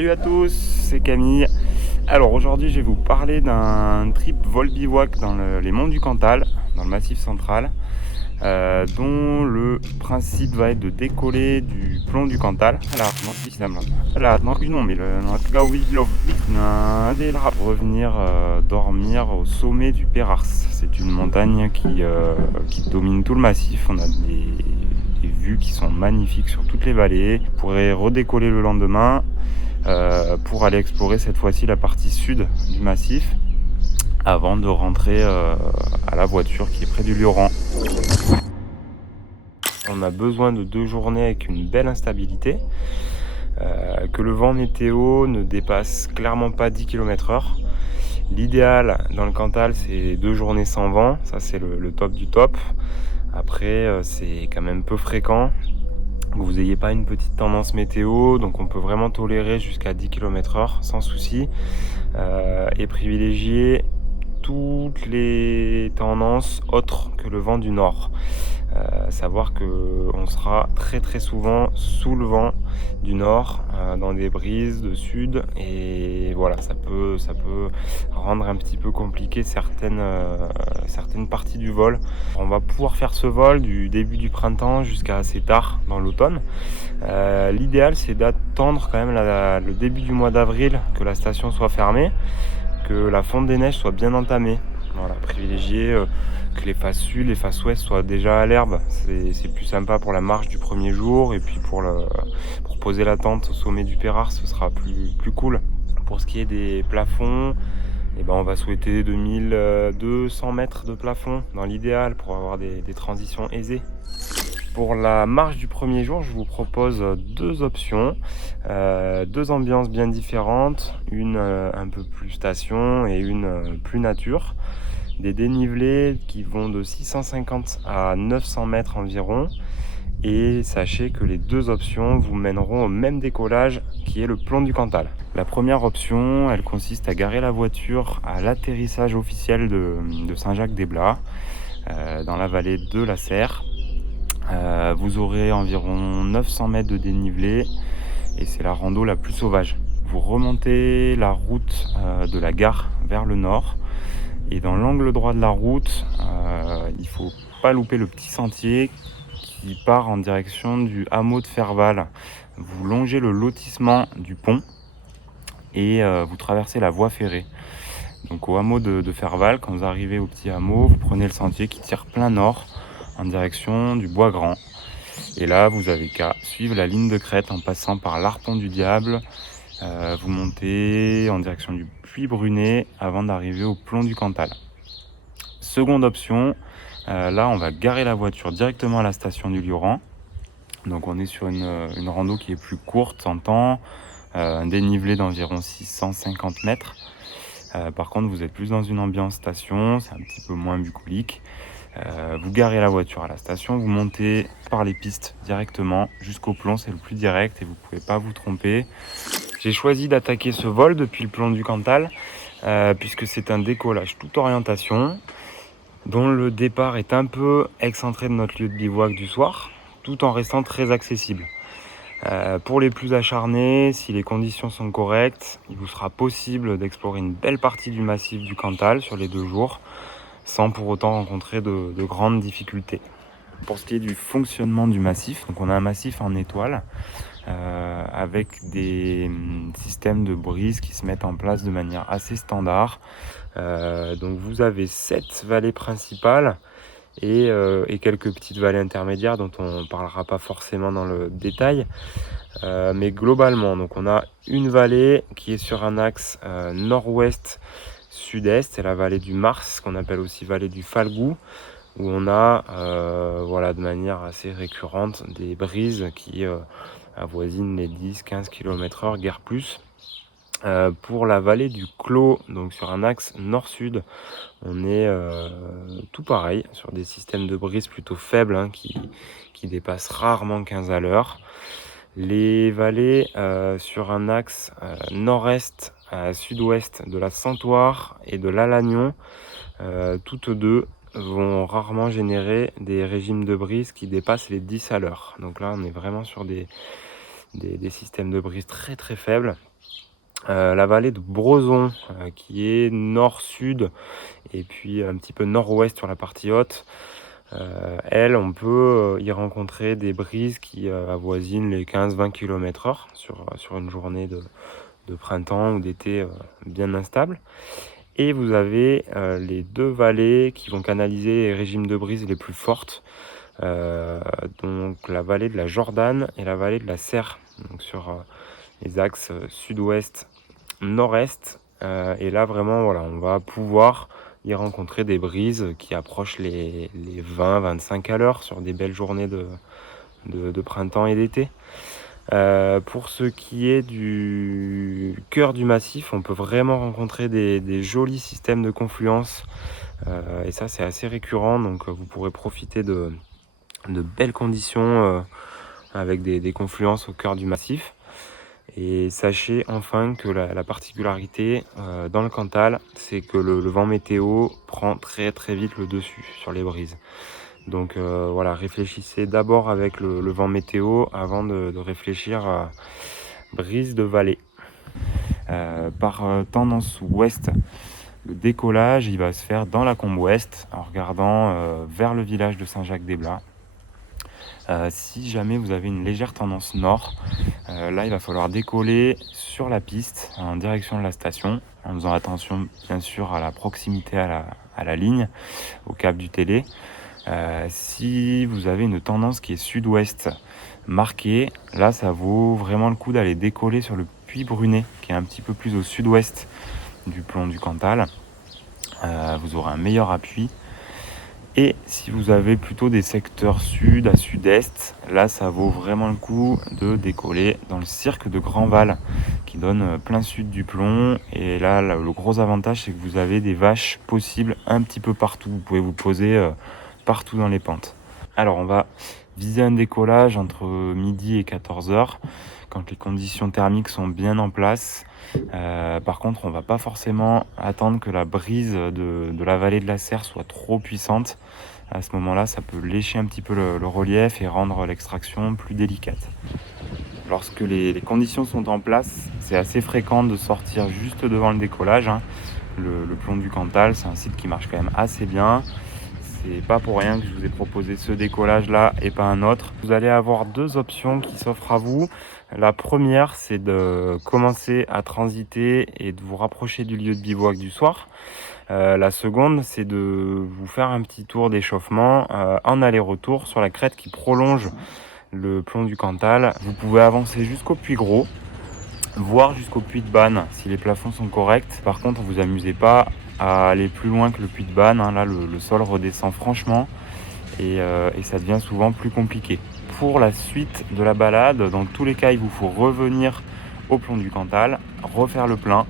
Salut à tous, c'est Camille. Alors aujourd'hui je vais vous parler d'un trip vol-bivouac dans les monts du Cantal, dans le massif central, dont le principe va être de décoller du plomb du Cantal. Revenir dormir au sommet du Péras. C'est une montagne qui domine tout le massif. On a des vues qui sont magnifiques sur toutes les vallées. Vous pourrez redécoller le lendemain pour aller explorer cette fois-ci la partie sud du massif avant de rentrer à la voiture qui est près du Lioran. On a besoin de 2 journées avec une belle instabilité, que le vent météo ne dépasse clairement pas 10 km/h. L'idéal dans le Cantal, c'est 2 journées sans vent, ça c'est le top du top. Après, c'est quand même peu fréquent que vous n'ayez pas une petite tendance météo, donc on peut vraiment tolérer jusqu'à 10 km/h sans souci, et privilégier toutes les tendances autres que le vent du nord. Savoir qu'on sera très souvent sous le vent du nord, dans des brises de sud, et voilà, ça peut rendre un petit peu compliqué certaines parties du vol. On va pouvoir faire ce vol du début du printemps jusqu'à assez tard dans l'automne. L'idéal, c'est d'attendre quand même le début du mois d'avril, que la station soit fermée, que la fonte des neiges soit bien entamée. Voilà, privilégier que les faces sud, les faces ouest soient déjà à l'herbe. C'est plus sympa pour la marche du premier jour, et puis pour poser la tente au sommet du Péras, ce sera plus cool. Pour ce qui est des plafonds, on va souhaiter 2200 mètres de plafond dans l'idéal pour avoir des transitions aisées. Pour la marche du premier jour, je vous propose 2 options, 2 ambiances bien différentes, une un peu plus station et une plus nature. Des dénivelés qui vont de 650 à 900 mètres environ, et sachez que les 2 options vous mèneront au même décollage qui est le plomb du Cantal. La première option, elle consiste à garer la voiture à l'atterrissage officiel de Saint-Jacques-des-Blats, dans la vallée de la Serre. Vous aurez environ 900 mètres de dénivelé et c'est la rando la plus sauvage. Vous remontez la route de la gare vers le nord, et dans l'angle droit de la route, il ne faut pas louper le petit sentier qui part en direction du hameau de Ferval. Vous longez le lotissement du pont et vous traversez la voie ferrée. Donc au hameau de Ferval, quand vous arrivez au petit hameau, vous prenez le sentier qui tire plein nord en direction du Bois Grand. Et là, vous avez qu'à suivre la ligne de crête en passant par l'Arpent du Diable. Vous montez en direction du Puy Brunet avant d'arriver au plomb du Cantal. Seconde option, là on va garer la voiture directement à la station du Lioran. Donc on est sur une rando qui est plus courte en temps, un dénivelé d'environ 650 mètres. Par contre, vous êtes plus dans une ambiance station, c'est un petit peu moins bucolique. Vous garez la voiture à la station, vous montez par les pistes directement jusqu'au plomb, c'est le plus direct et vous ne pouvez pas vous tromper. J'ai choisi d'attaquer ce vol depuis le plomb du Cantal, puisque c'est un décollage toute orientation, dont le départ est un peu excentré de notre lieu de bivouac du soir, tout en restant très accessible. Pour les plus acharnés, si les conditions sont correctes, il vous sera possible d'explorer une belle partie du massif du Cantal sur les 2 jours, sans pour autant rencontrer de grandes difficultés. Pour ce qui est du fonctionnement du massif, donc on a un massif en étoile, avec des systèmes de brise qui se mettent en place de manière assez standard. Donc vous avez 7 vallées principales et quelques petites vallées intermédiaires dont on ne parlera pas forcément dans le détail. Mais globalement, donc on a une vallée qui est sur un axe nord-ouest-sud-est, c'est la vallée du Mars, qu'on appelle aussi vallée du Falgou, où on a de manière assez récurrente des brises qui avoisinent les 10-15 km/h, guère plus. Pour la vallée du Clos, donc sur un axe nord-sud, on est tout pareil, sur des systèmes de brise plutôt faibles, qui dépassent rarement 15 à l'heure. Les vallées sur un axe nord-est à sud-ouest de la Santoire et de l'Alagnon, toutes deux vont rarement générer des régimes de brise qui dépassent les 10 à l'heure. Donc là, on est vraiment sur des systèmes de brise très faibles. La vallée de Brozon, qui est nord-sud et puis un petit peu nord-ouest sur la partie haute. Elle, on peut y rencontrer des brises qui avoisinent les 15-20 km/h sur une journée de printemps ou d'été bien instable. Et vous avez les deux vallées qui vont canaliser les régimes de brise les plus fortes, donc la vallée de la Jordan et la vallée de la Serre, donc sur les axes sud-ouest, nord-est. Et là vraiment, voilà, on va pouvoir y rencontrer des brises qui approchent les 20-25 à l'heure sur des belles journées de printemps et d'été. Pour ce qui est du cœur du massif, on peut vraiment rencontrer des jolis systèmes de confluence. Et ça, c'est assez récurrent, donc vous pourrez profiter de belles conditions avec des confluences au cœur du massif. Et sachez enfin que la particularité dans le Cantal, c'est que le vent météo prend très très vite le dessus sur les brises. Donc voilà, réfléchissez d'abord avec le vent météo avant de réfléchir à brise de vallée. Par tendance ouest, le décollage il va se faire dans la combe ouest en regardant vers le village de Saint-Jacques-des-Blats. Si jamais vous avez une légère tendance nord, là il va falloir décoller sur la piste en direction de la station, en faisant attention bien sûr à la proximité à la ligne, au cap du télé. Si vous avez une tendance qui est sud-ouest marquée, là ça vaut vraiment le coup d'aller décoller sur le Puy Brunet, qui est un petit peu plus au sud-ouest du plomb du Cantal. Vous aurez un meilleur appui. Et si vous avez plutôt des secteurs sud à sud-est, là ça vaut vraiment le coup de décoller dans le cirque de Grandval, qui donne plein sud du plomb. Et là le gros avantage, c'est que vous avez des vaches possibles un petit peu partout. Vous pouvez vous poser partout dans les pentes. Alors on va viser un décollage entre midi et 14h, quand les conditions thermiques sont bien en place. Par contre, on va pas forcément attendre que la brise de la vallée de la Serre soit trop puissante. À ce moment-là, ça peut lécher un petit peu le relief et rendre l'extraction plus délicate. Lorsque les conditions sont en place, c'est assez fréquent de sortir juste devant le décollage. Le plomb du Cantal, c'est un site qui marche quand même assez bien. C'est pas pour rien que je vous ai proposé ce décollage là et pas un autre. Vous allez avoir deux options qui s'offrent à vous. La première, c'est de commencer à transiter et de vous rapprocher du lieu de bivouac du soir. La seconde, c'est de vous faire un petit tour d'échauffement en aller-retour sur la crête qui prolonge le plomb du Cantal. Vous pouvez avancer jusqu'au Puy Gros, voire jusqu'au Puy de Banne si les plafonds sont corrects. Par contre, vous amusez pas à aller plus loin que le Puy de Banne. Là le sol redescend franchement et ça devient souvent plus compliqué. Pour la suite de la balade, dans tous les cas il vous faut revenir au plomb du Cantal, refaire le plein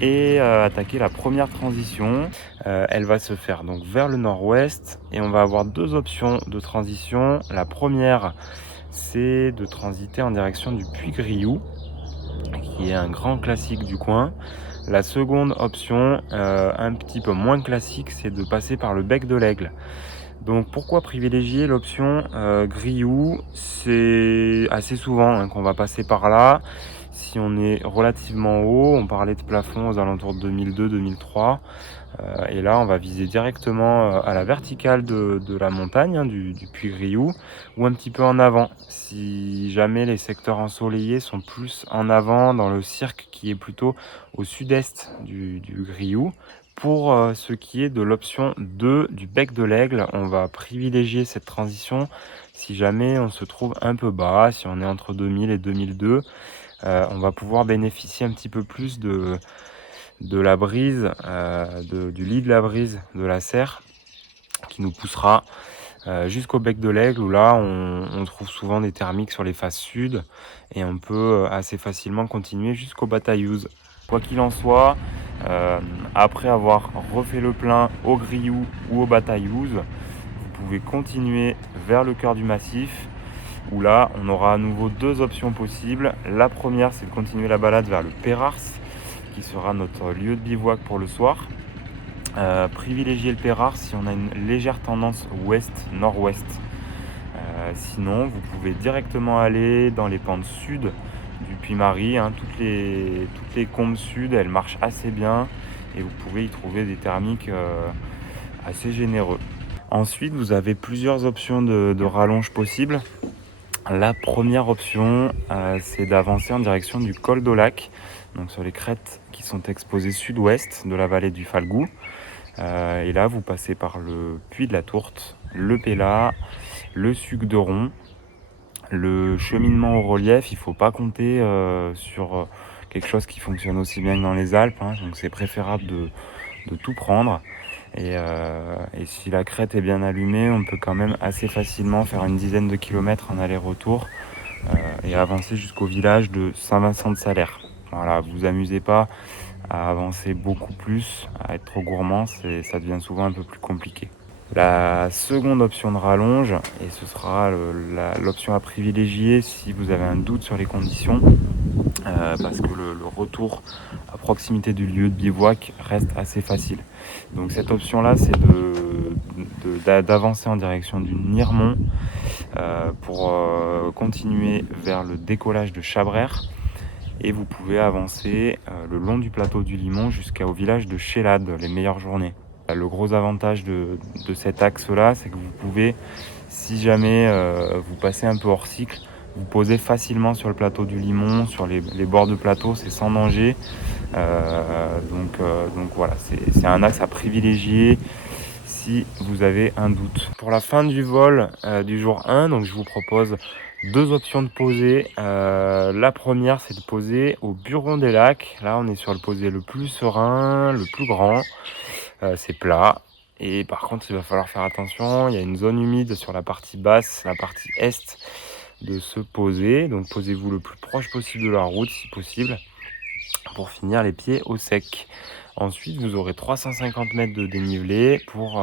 et attaquer la première transition. Elle va se faire donc vers le nord-ouest et on va avoir deux options de transition. La première, c'est de transiter en direction du Puy Grioux, qui est un grand classique du coin. La seconde option, un petit peu moins classique, c'est de passer par le bec de l'Aigle. Donc pourquoi privilégier l'option Grioux? C'est assez souvent qu'on va passer par là. Si on est relativement haut, on parlait de plafond aux alentours de 2002-2003. Et là, on va viser directement à la verticale de la montagne, du Puy Grioux, ou un petit peu en avant. Si jamais les secteurs ensoleillés sont plus en avant dans le cirque qui est plutôt au sud-est du Grioux. Pour ce qui est de l'option 2 du bec de l'Aigle, on va privilégier cette transition si jamais on se trouve un peu bas, si on est entre 2000 et 2002. On va pouvoir bénéficier un petit peu plus de la brise, du lit de la brise de la Serre, qui nous poussera jusqu'au bec de l'Aigle, où là on trouve souvent des thermiques sur les faces sud et on peut assez facilement continuer jusqu'au Batailleuse. Quoi qu'il en soit, après avoir refait le plein au Grioux ou au Batailleuse, vous pouvez continuer vers le cœur du massif, où là on aura à nouveau deux options possibles. La première, c'est de continuer la balade vers le Pérars, qui sera notre lieu de bivouac pour le soir. Privilégier le Pérars si on a une légère tendance ouest-nord-ouest. Sinon, vous pouvez directement aller dans les pentes sud du Puy-Marie, hein. Toutes les combes sud, elles marchent assez bien et vous pouvez y trouver des thermiques assez généreux. Ensuite, vous avez plusieurs options de rallonge possibles. La première option, c'est d'avancer en direction du col d'Aulac, donc sur les crêtes qui sont exposées sud-ouest de la vallée du Falgou. Et là, vous passez par le Puy de la Tourte, le Pélat, le Suc de Ron. Le cheminement au relief, il ne faut pas compter sur quelque chose qui fonctionne aussi bien que dans les Alpes, hein, donc c'est préférable de tout prendre. Et si la crête est bien allumée, on peut quand même assez facilement faire une dizaine de kilomètres en aller-retour et avancer jusqu'au village de Saint-Vincent-de-Salers. Voilà, vous amusez pas à avancer beaucoup plus, à être trop gourmand, ça devient souvent un peu plus compliqué. La seconde option de rallonge, et ce sera l'option à privilégier si vous avez un doute sur les conditions, parce que le retour à proximité du lieu de bivouac reste assez facile. Donc cette option-là, c'est d'avancer en direction du Niremont pour continuer vers le décollage de Chabrère. Et vous pouvez avancer le long du plateau du Limon jusqu'au village de Chélade, les meilleures journées. Le gros avantage de cet axe-là, c'est que vous pouvez, si jamais vous passez un peu hors cycle, vous poser facilement sur le plateau du Limon, sur les bords de plateau, c'est sans danger. Donc voilà, c'est un axe à privilégier si vous avez un doute. Pour la fin du vol du jour 1, donc je vous propose deux options de poser. La première, c'est de poser au Buron des Lacs. Là, on est sur le posé le plus serein, le plus grand. C'est plat. Et par contre, il va falloir faire attention. Il y a une zone humide sur la partie basse, la partie est de ce posé. Donc, posez-vous le plus proche possible de la route, si possible, pour finir les pieds au sec. Ensuite, vous aurez 350 mètres de dénivelé pour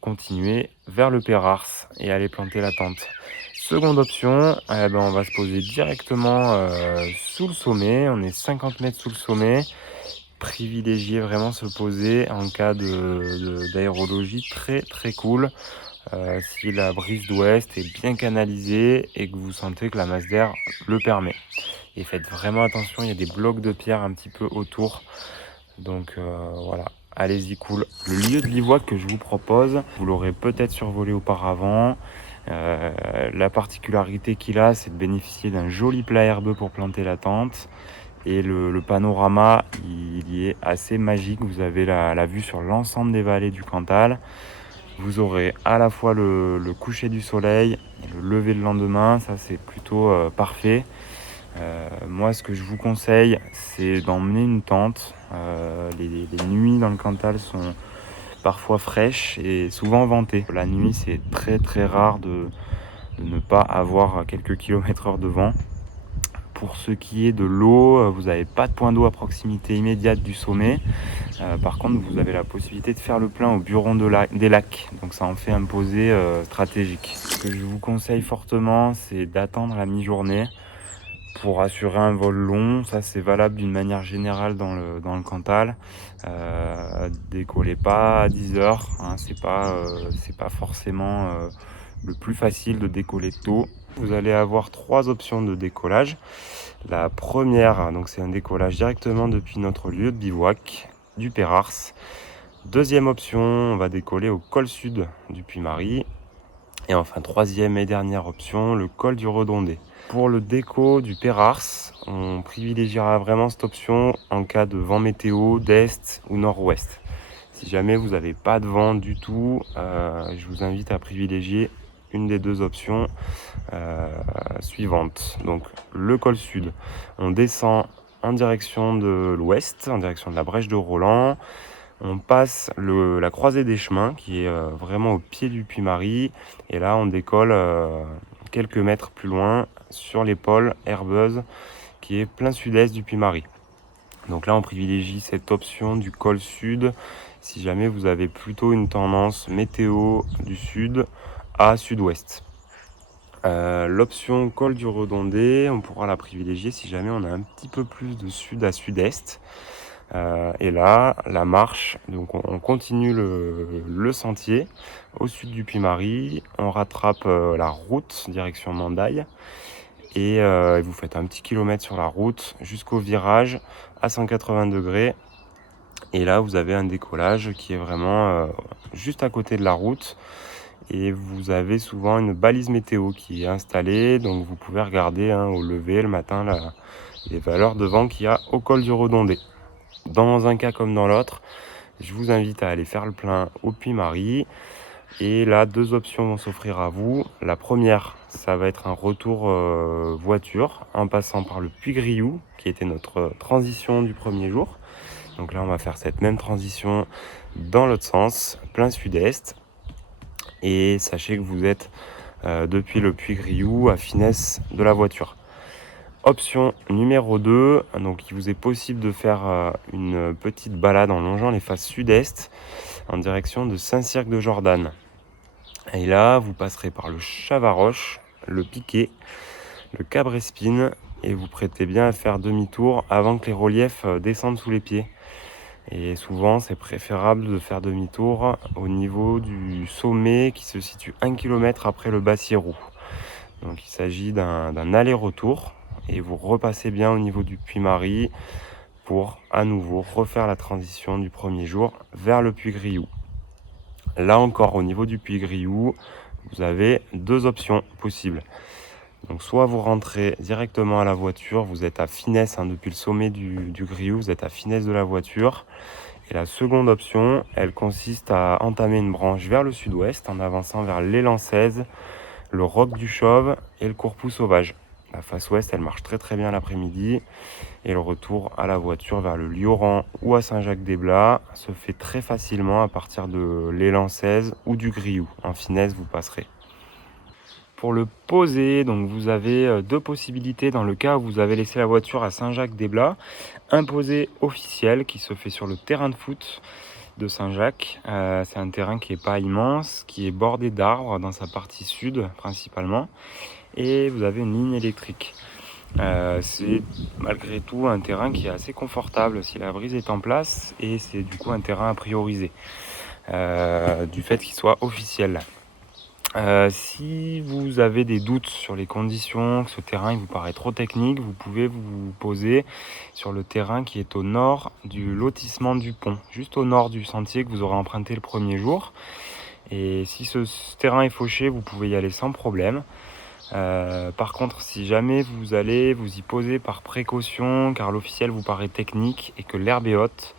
continuer vers le Pérars et aller planter la tente. Seconde option, on va se poser directement sous le sommet. On est 50 mètres sous le sommet. Privilégiez vraiment se poser en cas d'aérologie très très cool. Si la brise d'ouest est bien canalisée et que vous sentez que la masse d'air le permet. Et faites vraiment attention, il y a des blocs de pierre un petit peu autour. Donc voilà, allez-y cool. Le lieu de bivouac que je vous propose, vous l'aurez peut-être survolé auparavant. La particularité qu'il a, c'est de bénéficier d'un joli plat herbeux pour planter la tente. Et le panorama, il y est assez magique. Vous avez la vue sur l'ensemble des vallées du Cantal. Vous aurez à la fois le coucher du soleil et le lever le lendemain. Ça, c'est plutôt parfait. Moi, ce que je vous conseille, c'est d'emmener une tente. Les nuits dans le Cantal sont parfois fraîches et souvent ventées. La nuit, c'est très très rare de ne pas avoir quelques km/h de vent. Pour ce qui est de l'eau, vous n'avez pas de point d'eau à proximité immédiate du sommet. Par contre, vous avez la possibilité de faire le plein au Buron des Lacs. Donc ça en fait un posé stratégique. Ce que je vous conseille fortement, c'est d'attendre la mi-journée pour assurer un vol long. Ça, c'est valable d'une manière générale dans le Cantal. Décollez pas à 10 h. Hein, c'est pas forcément le plus facile de décoller tôt. Vous allez avoir trois options de décollage. La première, donc c'est un décollage directement depuis notre lieu de bivouac du Pérars. Deuxième option, on va décoller au col sud du Puy-Marie. Et enfin, troisième et dernière option, le col du Redondé. Pour le déco du Pérars, on privilégiera vraiment cette option en cas de vent météo d'est ou nord-ouest. Si jamais vous n'avez pas de vent du tout, je vous invite à privilégier une des deux options suivantes. Donc le col sud, on descend en direction de l'ouest, en direction de la brèche de Roland. On passe la croisée des chemins qui est vraiment au pied du Puy-Marie. Et là, on décolle quelques mètres plus loin sur l'épaule herbeuse qui est plein sud-est du Puy-Marie. Donc là, on privilégie cette option du col sud si jamais vous avez plutôt une tendance météo du sud à sud-ouest. L'option col du Redondé, on pourra la privilégier si jamais on a un petit peu plus de sud à sud-est. Et là, la marche, donc on continue le sentier au sud du Puy-Marie, on rattrape la route direction Mandaille et vous faites un petit kilomètre sur la route jusqu'au virage à 180 degrés. Et là, vous avez un décollage qui est vraiment juste à côté de la route. Et vous avez souvent une balise météo qui est installée. Donc, vous pouvez regarder au lever le matin les valeurs de vent qu'il y a au col du Redondé. Dans un cas comme dans l'autre, je vous invite à aller faire le plein au Puy-Marie. Et là, 2 options vont s'offrir à vous. La première, ça va être un retour voiture en passant par le Puy-Grioux, qui était notre transition du premier jour. Donc là, on va faire cette même transition dans l'autre sens, plein sud-est. Et sachez que vous êtes depuis le Puy-Grioux à finesse de la voiture. Option numéro 2, donc il vous est possible de faire une petite balade en longeant les faces sud-est en direction de Saint-Cirque-de-Jordan. Et là, vous passerez par le Chavaroche, le Piquet, le Cabrespine et vous prêtez bien à faire demi-tour avant que les reliefs descendent sous les pieds. Et souvent, c'est préférable de faire demi-tour au niveau du sommet qui se situe 1 km après le Bassirou. Donc il s'agit d'un aller-retour et vous repassez bien au niveau du Puy-Marie pour à nouveau refaire la transition du premier jour vers le Puy-Grioux. Là encore, au niveau du Puy-Grioux, vous avez 2 options possibles. Donc soit vous rentrez directement à la voiture, vous êtes à finesse depuis le sommet du Grioux, vous êtes à finesse de la voiture. Et la seconde option, elle consiste à entamer une branche vers le sud-ouest en avançant vers l'élan 16, le Roc du Chauve et le Courpoux Sauvage. La face ouest, elle marche très très bien l'après-midi. Et le retour à la voiture vers le Lioran ou à Saint-Jacques-des-Blats se fait très facilement à partir de l'élan 16 ou du Grioux. En finesse, vous passerez. Pour le poser, donc vous avez 2 possibilités dans le cas où vous avez laissé la voiture à Saint-Jacques-des-Blats. Un posé officiel qui se fait sur le terrain de foot de Saint-Jacques. C'est un terrain qui n'est pas immense, qui est bordé d'arbres dans sa partie sud principalement. Et vous avez une ligne électrique. C'est malgré tout un terrain qui est assez confortable si la brise est en place et c'est du coup un terrain à prioriser du fait qu'il soit officiel. Si vous avez des doutes sur les conditions, que ce terrain il vous paraît trop technique, vous pouvez vous poser sur le terrain qui est au nord du lotissement du pont, juste au nord du sentier que vous aurez emprunté le premier jour. Et si ce terrain est fauché, vous pouvez y aller sans problème. Par contre, si jamais vous allez vous y poser par précaution, car l'officiel vous paraît technique et que l'herbe est haute,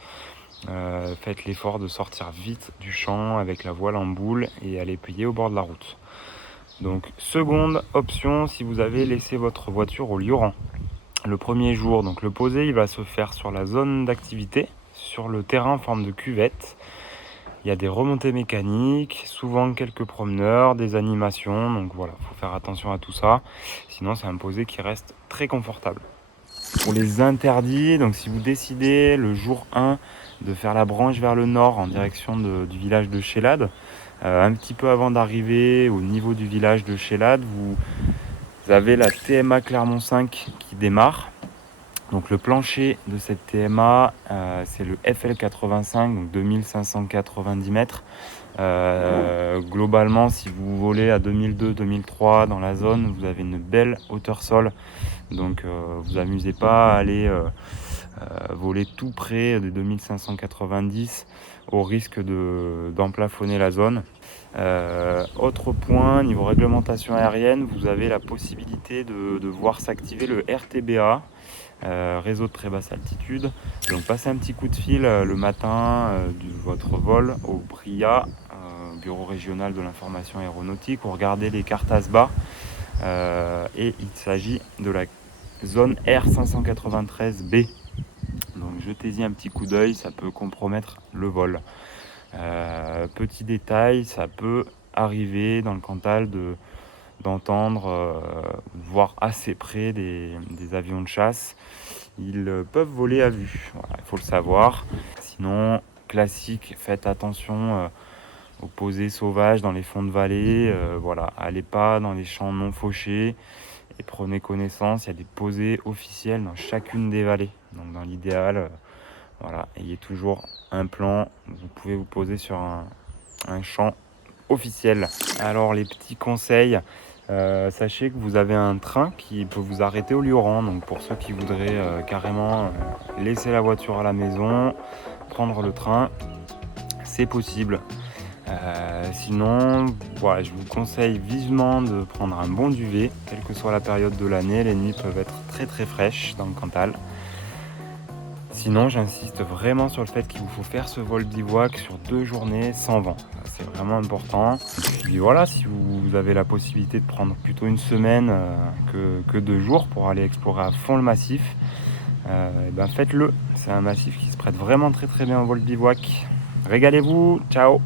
faites l'effort de sortir vite du champ avec la voile en boule et aller payer au bord de la route. Donc, seconde option, si vous avez laissé votre voiture au Lioran. Le premier jour, donc le posé, il va se faire sur la zone d'activité, sur le terrain en forme de cuvette. Il y a des remontées mécaniques, souvent quelques promeneurs, des animations, donc voilà, il faut faire attention à tout ça. Sinon, c'est un posé qui reste très confortable. Pour les interdits, donc si vous décidez le jour 1 de faire la branche vers le nord en direction du village de Chélade, un petit peu avant d'arriver au niveau du village de Chélade, vous avez la TMA Clermont 5 qui démarre. Donc le plancher de cette TMA, c'est le FL85, donc 2590 mètres. Globalement, si vous volez à 2002-2003 dans la zone, vous avez une belle hauteur sol. Donc vous amusez pas à aller voler tout près des 2590 au risque d'emplafonner la zone. Autre point, niveau réglementation aérienne, vous avez la possibilité de voir s'activer le RTBA, réseau de très basse altitude. Donc passez un petit coup de fil le matin de votre vol au BRIA, Bureau régional de l'information aéronautique, ou regardez les cartes ASBA. Et il s'agit de la zone R593B. Donc jetez-y un petit coup d'œil, ça peut compromettre le vol. Petit détail, ça peut arriver dans le Cantal d'entendre, voire assez près des avions de chasse. Ils peuvent voler à vue, voilà, il faut le savoir. Sinon, classique, faites attention aux posées sauvages dans les fonds de vallée. Voilà, allez pas dans les champs non fauchés et prenez connaissance, il y a des posées officielles dans chacune des vallées. Donc dans l'idéal, voilà, ayez toujours un plan, vous pouvez vous poser sur un champ officiel. Alors les petits conseils, Sachez que vous avez un train qui peut vous arrêter au Lioran. Donc pour ceux qui voudraient carrément laisser la voiture à la maison, prendre le train, c'est possible. Sinon, voilà, je vous conseille vivement de prendre un bon duvet, quelle que soit la période de l'année. Les nuits peuvent être très très fraîches dans le Cantal. Sinon, j'insiste vraiment sur le fait qu'il vous faut faire ce vol bivouac sur 2 journées sans vent. C'est vraiment important. Et puis voilà, si vous avez la possibilité de prendre plutôt une semaine que 2 jours pour aller explorer à fond le massif, faites-le. C'est un massif qui se prête vraiment très très bien au vol bivouac. Régalez-vous, ciao!